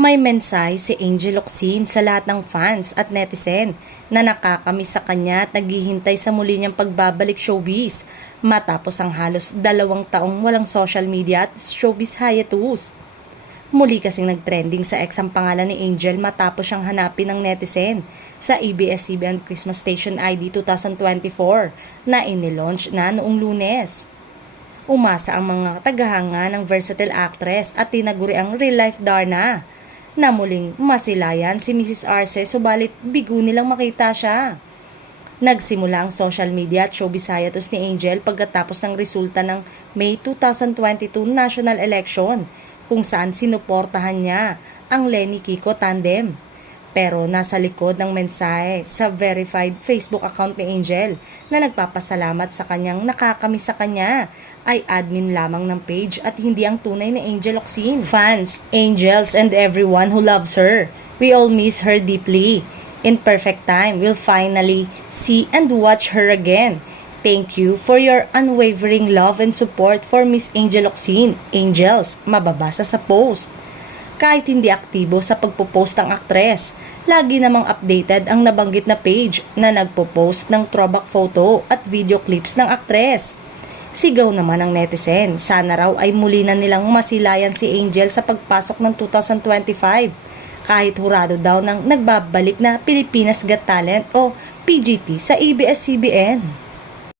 May mensahe si Angel Locsin sa lahat ng fans at netizen na nakakamiss sa kanya at naghihintay sa muli niyang pagbabalik showbiz matapos ang halos 2 taong walang social media at showbiz hiatus. Muli kasing nagtrending sa ex ang pangalan ni Angel matapos siyang hanapin ng netizen sa ABS-CBN Christmas Station ID 2024 na inilaunch na noong Lunes. Umasa ang mga tagahanga ng versatile actress at tinaguri ang real-life Darna na muling masilayan si Mrs. Arce subalit bigo nilang makita siya. Nagsimula ang social media at showbiz hiatus ni Angel pagkatapos ng resulta ng May 2022 national election kung saan sinuportahan niya ang Lenny Kiko tandem. Pero nasa likod ng mensahe sa verified Facebook account ni Angel na nagpapasalamat sa kanyang nakakamiss sa kanya ay admin lamang ng page at hindi ang tunay na Angel Locsin. Fans, angels, and everyone who loves her, we all miss her deeply. In perfect time, we'll finally see and watch her again. Thank you for your unwavering love and support for Miss Angel Locsin. Angels, mababasa sa post. Kahit hindi aktibo sa pagpo-post ng aktres, lagi namang updated ang nabanggit na page na nagpo-post ng throwback photo at video clips ng aktres. Sigaw naman ng netizen, sana raw ay muli na nilang masilayan si Angel sa pagpasok ng 2025 kahit hurado daw ng nagbabalik na Pilipinas Got Talent o PGT sa ABS-CBN.